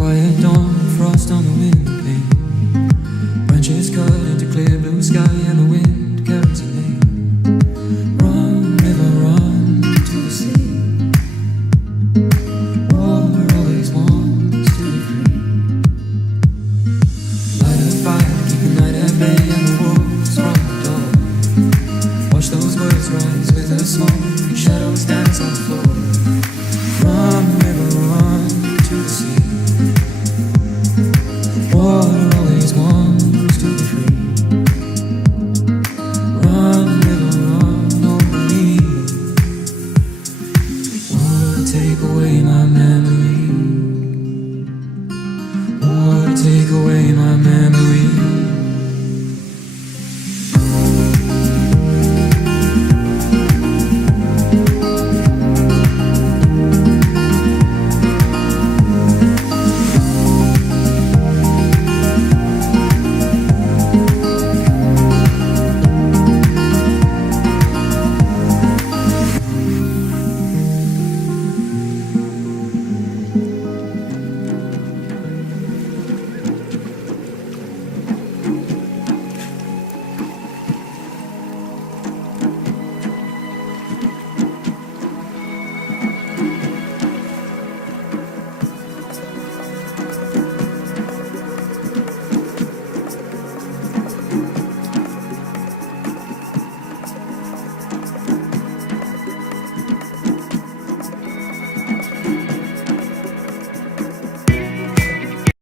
quiet dawn, frost on the windowpane. Branches cut into clear blue sky and the wind carries a name. Run, river, run to the sea. Water always wants to be free. Light a fire, keep the night at bay and the wolves from the door. Watch those words rise with the smoke, shadows dance on the floor. Run, river, run to the sea. Water always wants to be free. Run, river, run over me. Water, take away my memory. Water, take away my memory.